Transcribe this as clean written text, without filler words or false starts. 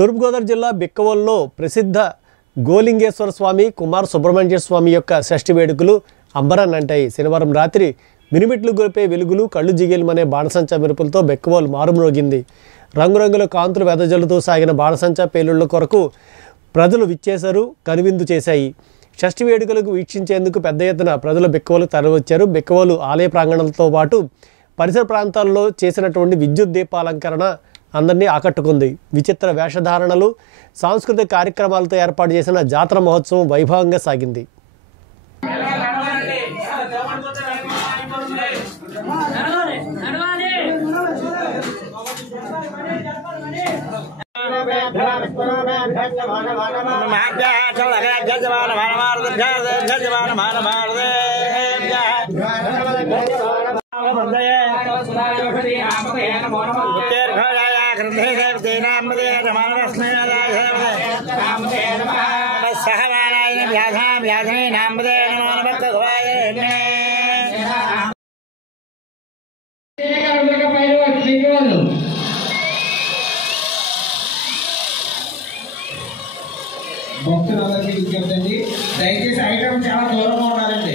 తూర్పుగోదావరి జిల్లా బిక్కవోలులో ప్రసిద్ధ గోలింగేశ్వర స్వామి కుమార సుబ్రహ్మణ్య స్వామి యొక్క షష్ఠి వేడుకలు అంబరాన్నంటాయి. శనివారం రాత్రి మినిమిట్లు గొలిపే వెలుగులు కళ్ళు జిగేలుమనే బాణసంచా మెరుపులతో బిక్కవోలు మారుమ్రోగింది. రంగురంగుల కాంతులు వెదజల్లుతూ సాగిన బాణసంచా పేలుళ్ల కొరకు ప్రజలు విచ్చేశారు, కనువిందు చేశాయి. షష్ఠి వేడుకలకు వీక్షించేందుకు పెద్ద ఎత్తున ప్రజలు బిక్కవోలు తరలివచ్చారు. బిక్కవోలు ఆలయ ప్రాంగణంతో పాటు పరిసర ప్రాంతాల్లో చేసినటువంటి విద్యుత్ దీపాలంకరణ అందరినీ ఆకట్టుకుంది. విచిత్ర వేషధారణలు, సాంస్కృతిక కార్యక్రమాలతో ఏర్పాటు చేసిన జాతర మహోత్సవం వైభవంగా సాగింది. భక్తులందరికీ విజ్ఞప్తి అండి, దయచేసి ఐటమ్ చాలా దూరంగా ఉండాలండి.